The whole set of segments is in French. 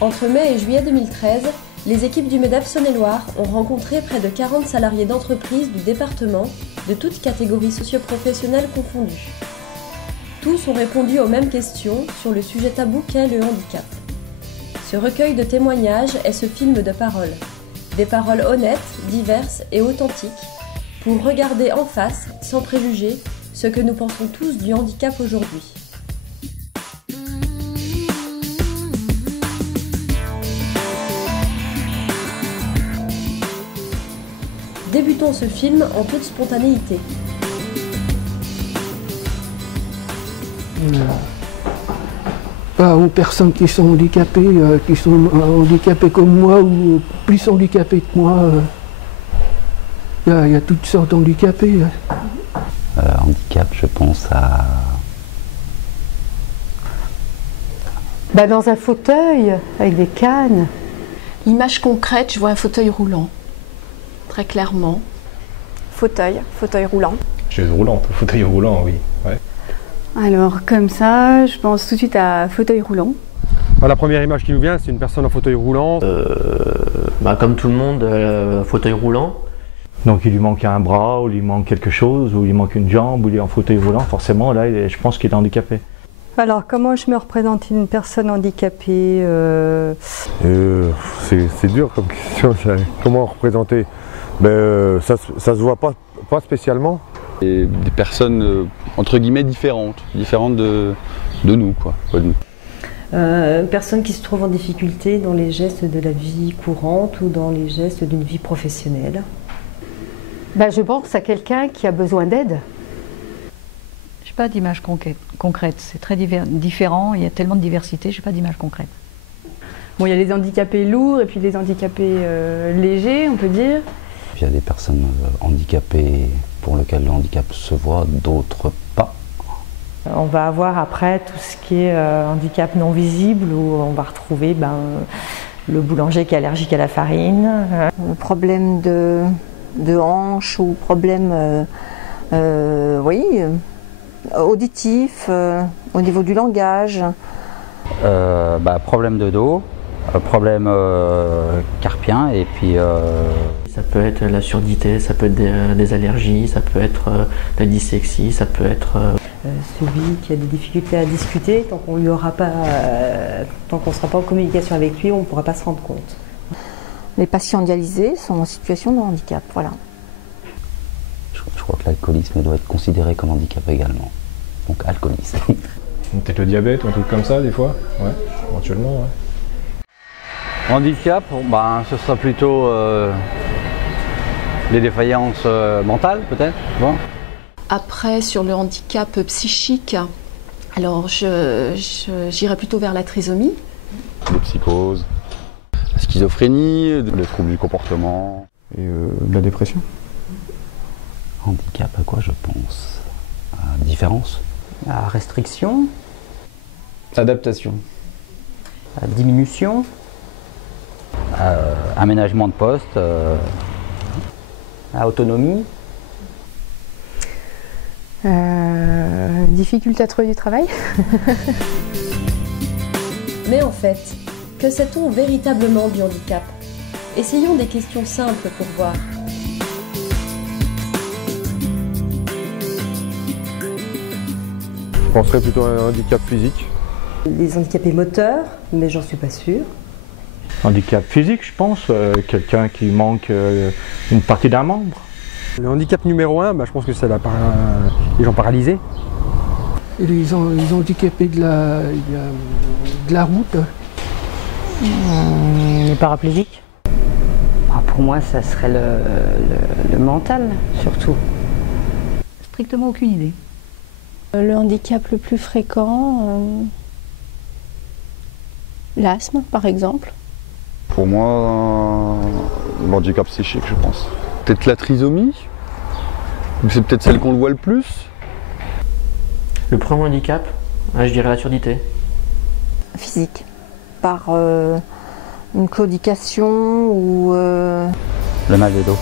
Entre mai et juillet 2013, les équipes du MEDEF Saône-et-Loire ont rencontré près de 40 salariés d'entreprises du département, de toutes catégories socio-professionnelles confondues. Tous ont répondu aux mêmes questions sur le sujet tabou qu'est le handicap. Ce recueil de témoignages est ce film de paroles. Des paroles honnêtes, diverses et authentiques, pour regarder en face, sans préjugés, ce que nous pensons tous du handicap aujourd'hui. Débutons ce film en toute spontanéité. Aux personnes qui sont handicapées comme moi ou plus handicapées que moi, il y a toutes sortes d'handicapés. Handicap, je pense à... Dans un fauteuil, avec des cannes. L'image concrète, je vois un fauteuil roulant. Très clairement. Fauteuil roulant. Chaise roulante, fauteuil roulant, oui. Ouais. Alors comme ça, je pense tout de suite à fauteuil roulant. La première image qui nous vient, c'est une personne en fauteuil roulant. Comme tout le monde, fauteuil roulant. Donc il lui manque un bras, ou il lui manque quelque chose, ou il lui manque une jambe, ou il est en fauteuil roulant, forcément là je pense qu'il est handicapé. Alors comment je me représente une personne handicapée C'est dur comme question, comment représenter ça se voit pas spécialement. Et des personnes entre guillemets différentes de nous, quoi. Personne qui se trouve en difficulté dans les gestes de la vie courante ou dans les gestes d'une vie professionnelle. Je pense à quelqu'un qui a besoin d'aide. Je n'ai pas d'image concrète, c'est très différent, il y a tellement de diversité, je n'ai pas d'image concrète. Bon, il y a les handicapés lourds et puis les handicapés légers, on peut dire. Il y a des personnes handicapées pour lesquelles le handicap se voit, d'autres pas. On va avoir après tout ce qui est handicap non visible, où on va retrouver le boulanger qui est allergique à la farine. Problème de hanche ou problème auditif, au niveau du langage. Problème de dos, problème carpien et puis... Ça peut être la surdité, ça peut être des allergies, ça peut être la dyslexie, ça peut être... Celui qui a des difficultés à discuter, tant qu'on ne sera pas en communication avec lui, on ne pourra pas se rendre compte. Les patients dialysés sont en situation de handicap, voilà. Je crois que l'alcoolisme doit être considéré comme handicap également. Donc alcoolisme. Peut-être le diabète ou un truc comme ça des fois, ouais, éventuellement. Ouais. Handicap, ce sera plutôt les défaillances mentales peut-être. Bon. Après, sur le handicap psychique, alors j'irais plutôt vers la trisomie. Les psychoses, la schizophrénie, les troubles du comportement. Et la dépression. Handicap à quoi je pense? À différence? À restriction. Adaptation. À diminution. Aménagement de poste. À autonomie. Difficulté à trouver du travail. Mais en fait, que sait-on véritablement du handicap? Essayons des questions simples pour voir. Je penserais plutôt à un handicap physique. Les handicapés moteurs, mais j'en suis pas sûre. Handicap physique, je pense, quelqu'un qui manque une partie d'un membre. Le handicap numéro 1, je pense que c'est les gens paralysés. Et les handicapés de la route. Les paraplégiques. Pour moi, ça serait le mental, surtout. Strictement aucune idée. Le handicap le plus fréquent, l'asthme par exemple. Pour moi, l'handicap psychique, je pense. Peut-être la trisomie, c'est peut-être celle qu'on le voit le plus. Le premier handicap, je dirais la surdité. Physique, par une claudication ou... Le mal de dos.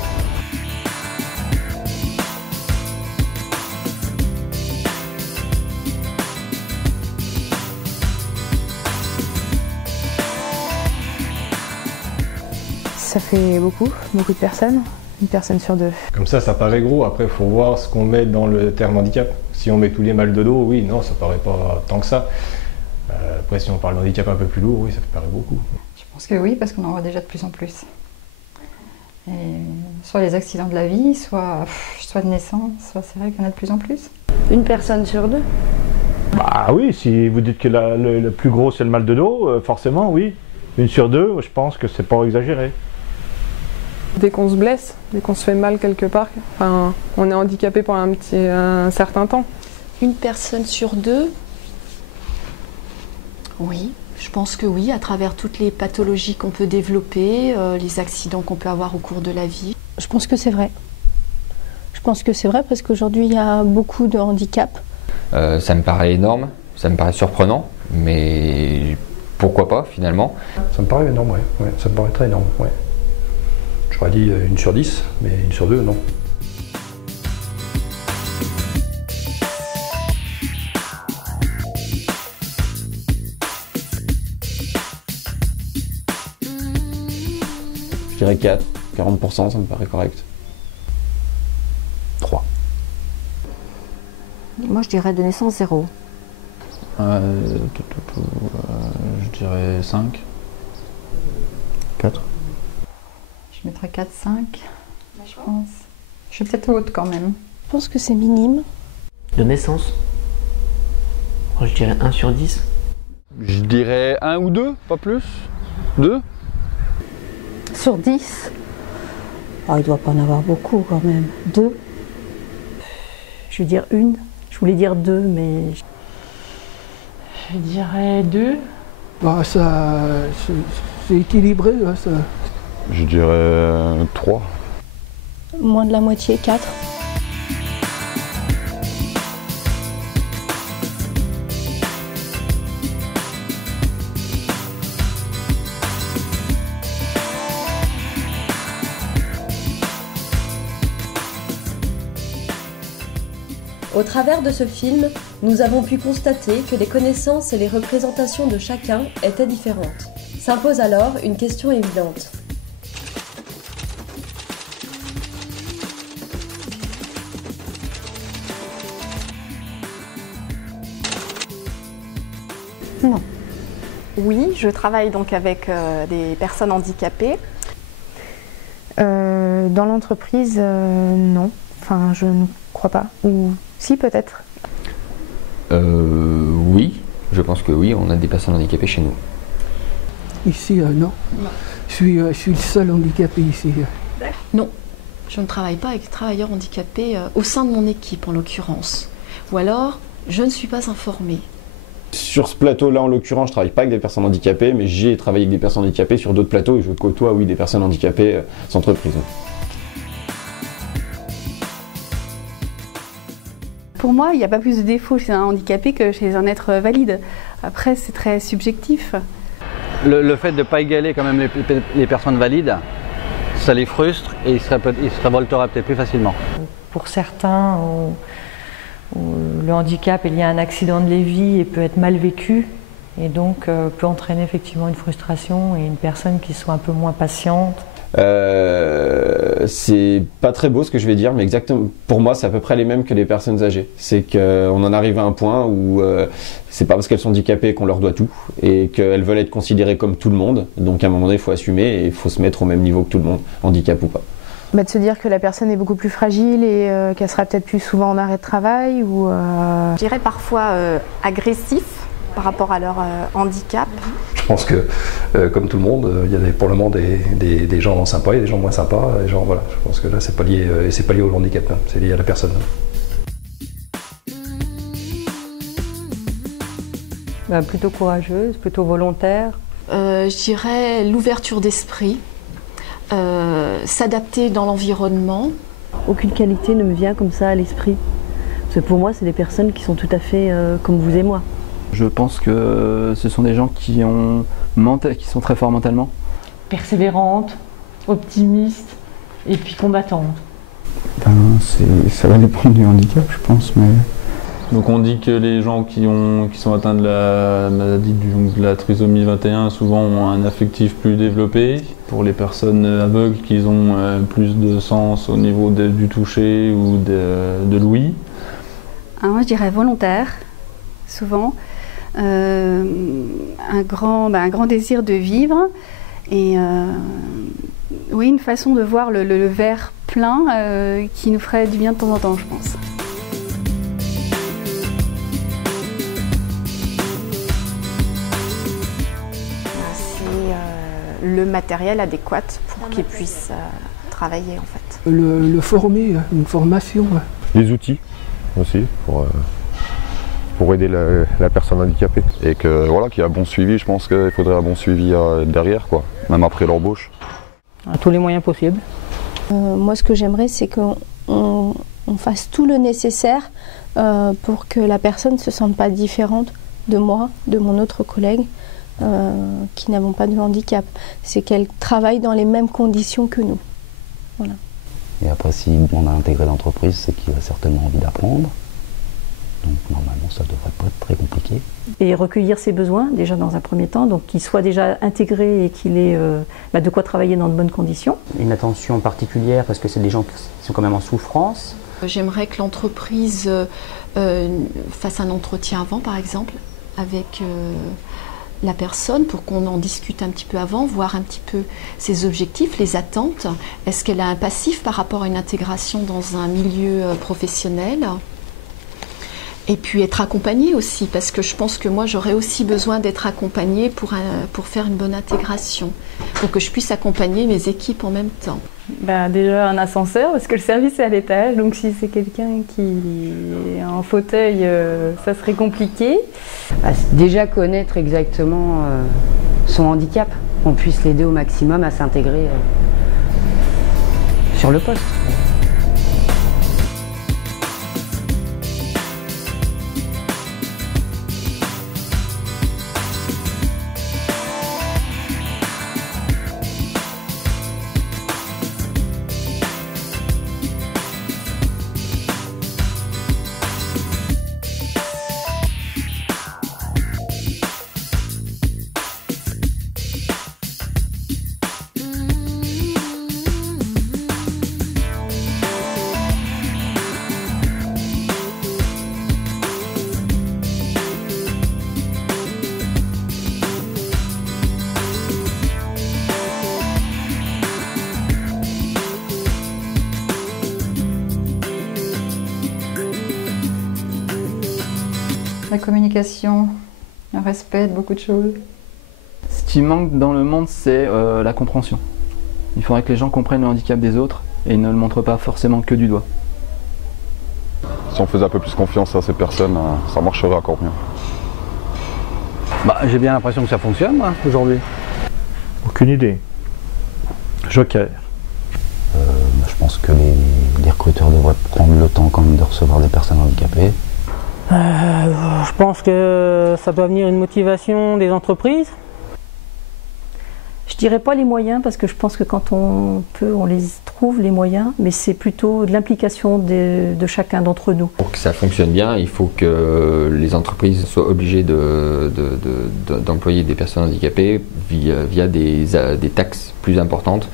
ça fait beaucoup de personnes. Une personne sur deux. Comme ça paraît gros. Après, il faut voir ce qu'on met dans le terme handicap. Si on met tous les mal de dos, oui, non, ça paraît pas tant que ça. Après, si on parle d'handicap un peu plus lourd, oui, ça paraît beaucoup. Je pense que oui, parce qu'on en voit déjà de plus en plus. Et soit les accidents de la vie, soit de naissance, soit c'est vrai qu'il y en a de plus en plus. Une personne sur deux. Bah oui, si vous dites que le plus gros c'est le mal de dos, forcément oui. Une sur deux, je pense que c'est pas exagéré. Dès qu'on se blesse, dès qu'on se fait mal quelque part, enfin, on est handicapé pendant un certain temps. Une personne sur deux, oui, je pense que oui, à travers toutes les pathologies qu'on peut développer, les accidents qu'on peut avoir au cours de la vie. Je pense que c'est vrai. Je pense que c'est vrai parce qu'aujourd'hui il y a beaucoup de handicaps. Ça me paraît énorme, ça me paraît surprenant, mais pourquoi pas finalement. Ça me paraît énorme, ouais. Ça me paraît très énorme, ouais. J'aurais dit une sur 10, mais une sur deux, non. Je dirais 4, 40%, ça me paraît correct. 3. Moi, je dirais de naissance 0. Je dirais 5. 4. Je mettrais 4, 5, je pense. Je suis peut-être haute quand même. Je pense que c'est minime. De naissance, je dirais 1 sur 10. Je dirais 1 ou 2, pas plus. 2. Sur 10 oh, il ne doit pas en avoir beaucoup quand même. 2. Je vais dire 1. Je voulais dire 2, mais... Je dirais 2. Bah, ça, c'est équilibré, là, ça. Je dirais 3. Moins de la moitié, 4. Au travers de ce film, nous avons pu constater que les connaissances et les représentations de chacun étaient différentes. S'impose alors une question évidente. Non. Oui, je travaille donc avec des personnes handicapées. Dans l'entreprise, non. Enfin, je ne crois pas. Ou si, peut-être. Oui, je pense que oui, on a des personnes handicapées chez nous. Ici, non. Je suis le seul handicapé ici. Non, je ne travaille pas avec des travailleurs handicapés au sein de mon équipe en l'occurrence. Ou alors, je ne suis pas informée. Sur ce plateau-là, en l'occurrence, je ne travaille pas avec des personnes handicapées, mais j'ai travaillé avec des personnes handicapées sur d'autres plateaux et je côtoie, oui, des personnes handicapées sans entreprise. Pour moi, il n'y a pas plus de défauts chez un handicapé que chez un être valide. Après, c'est très subjectif. Le fait de ne pas égaler quand même les personnes valides, ça les frustre et ils se révolteraient peut-être plus facilement. Pour certains, le handicap est lié à un accident de la vie et peut être mal vécu et donc peut entraîner effectivement une frustration et une personne qui soit un peu moins patiente. C'est pas très beau ce que je vais dire, mais exactement, pour moi c'est à peu près les mêmes que les personnes âgées. C'est qu'on en arrive à un point où c'est pas parce qu'elles sont handicapées qu'on leur doit tout et qu'elles veulent être considérées comme tout le monde. Donc à un moment donné il faut assumer et il faut se mettre au même niveau que tout le monde, handicap ou pas. De se dire que la personne est beaucoup plus fragile et qu'elle sera peut-être plus souvent en arrêt de travail ou... Je dirais parfois agressif par rapport à leur handicap. Je pense que, comme tout le monde, il y a pour le moment des gens sympas et des gens moins sympas. Et genre, voilà, je pense que là, c'est pas lié au handicap, hein, c'est lié à la personne. Plutôt courageuse, plutôt volontaire. Je dirais l'ouverture d'esprit, s'adapter dans l'environnement. Aucune qualité ne me vient comme ça à l'esprit. Parce que pour moi, c'est des personnes qui sont tout à fait comme vous et moi. Je pense que ce sont des gens qui sont très forts mentalement. Persévérante, optimiste et puis combattante. Ça va dépendre du handicap, je pense, mais Donc on dit que les gens qui sont atteints de la maladie de la trisomie 21 souvent ont un affectif plus développé. Pour les personnes aveugles, qu'ils ont plus de sens au niveau du toucher ou de l'ouïe. Moi je dirais volontaire, souvent. Un grand désir de vivre et oui, une façon de voir le verre plein qui nous ferait du bien de temps en temps, je pense. Le matériel adéquat pour qu'ils puissent travailler en fait. Le former, une formation. Les outils aussi pour aider la personne handicapée. Et que voilà, qu'il y a un bon suivi, je pense qu'il faudrait un bon suivi derrière, quoi, même après l'embauche. À tous les moyens possibles. Moi ce que j'aimerais c'est qu'on fasse tout le nécessaire pour que la personne ne se sente pas différente de moi, de mon autre collègue. Qui n'avons pas de handicap. C'est qu'elle travaille dans les mêmes conditions que nous. Voilà. Et après, si on a intégré l'entreprise, c'est qu'il a certainement envie d'apprendre. Donc normalement, ça ne devrait pas être très compliqué. Et recueillir ses besoins, déjà dans un premier temps, donc qu'il soit déjà intégré et qu'il ait de quoi travailler dans de bonnes conditions. Une attention particulière, parce que c'est des gens qui sont quand même en souffrance. J'aimerais que l'entreprise fasse un entretien avant, par exemple, avec la personne pour qu'on en discute un petit peu avant, voir un petit peu ses objectifs, les attentes. Est-ce qu'elle a un passif par rapport à une intégration dans un milieu professionnel ? Et puis être accompagnée aussi, parce que je pense que moi j'aurais aussi besoin d'être accompagnée pour faire une bonne intégration, pour que je puisse accompagner mes équipes en même temps. Déjà un ascenseur, parce que le service est à l'étage, donc si c'est quelqu'un qui est en fauteuil, ça serait compliqué. Déjà connaître exactement son handicap, qu'on puisse l'aider au maximum à s'intégrer sur le poste. La communication, le respect de beaucoup de choses. Ce qui manque dans le monde, c'est la compréhension. Il faudrait que les gens comprennent le handicap des autres et ne le montrent pas forcément que du doigt. Si on faisait un peu plus confiance à ces personnes, ça marcherait encore mieux. J'ai bien l'impression que ça fonctionne, moi, aujourd'hui. Aucune idée. Joker. Je pense que les recruteurs devraient prendre le temps quand même de recevoir des personnes handicapées. Je pense que ça doit venir une motivation des entreprises. Je dirais pas les moyens, parce que je pense que quand on peut, on les trouve, les moyens, mais c'est plutôt de l'implication de chacun d'entre nous. Pour que ça fonctionne bien, il faut que les entreprises soient obligées d'employer des personnes handicapées via des taxes plus importantes,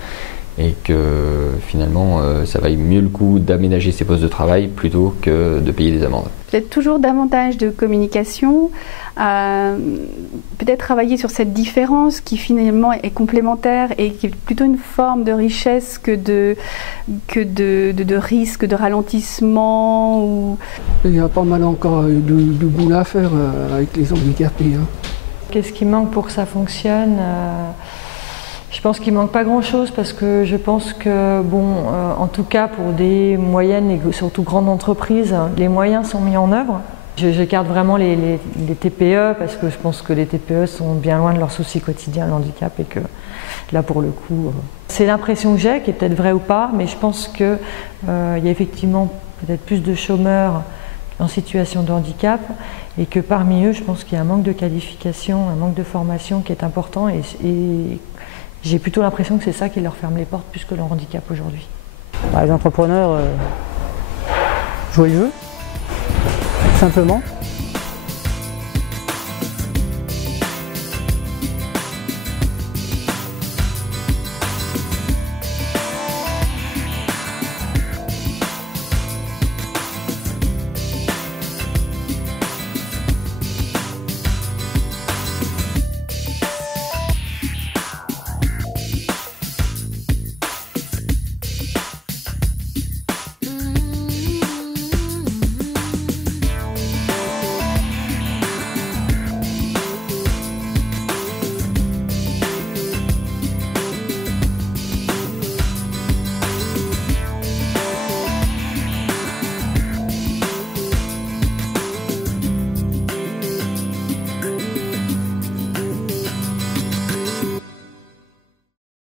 et que finalement ça vaille mieux le coup d'aménager ces postes de travail plutôt que de payer des amendes. Peut-être toujours davantage de communication, peut-être travailler sur cette différence qui finalement est complémentaire et qui est plutôt une forme de richesse que de risque, de ralentissement. Ou... Il y a pas mal encore de boulot à faire avec les handicapés. Qu'est-ce qui manque pour que ça fonctionne ? Je pense qu'il ne manque pas grand-chose, parce que je pense que, en tout cas pour des moyennes et surtout grandes entreprises, les moyens sont mis en œuvre. J'écarte vraiment les TPE, parce que je pense que les TPE sont bien loin de leurs soucis quotidiens, le handicap, et que là pour le coup, c'est l'impression que j'ai, qui est peut-être vraie ou pas, mais je pense qu'il y a effectivement peut-être plus de chômeurs en situation de handicap, et que parmi eux, je pense qu'il y a un manque de qualification, un manque de formation qui est important, et j'ai plutôt l'impression que c'est ça qui leur ferme les portes plus que leur handicap aujourd'hui. Les entrepreneurs jouent le jeu, simplement.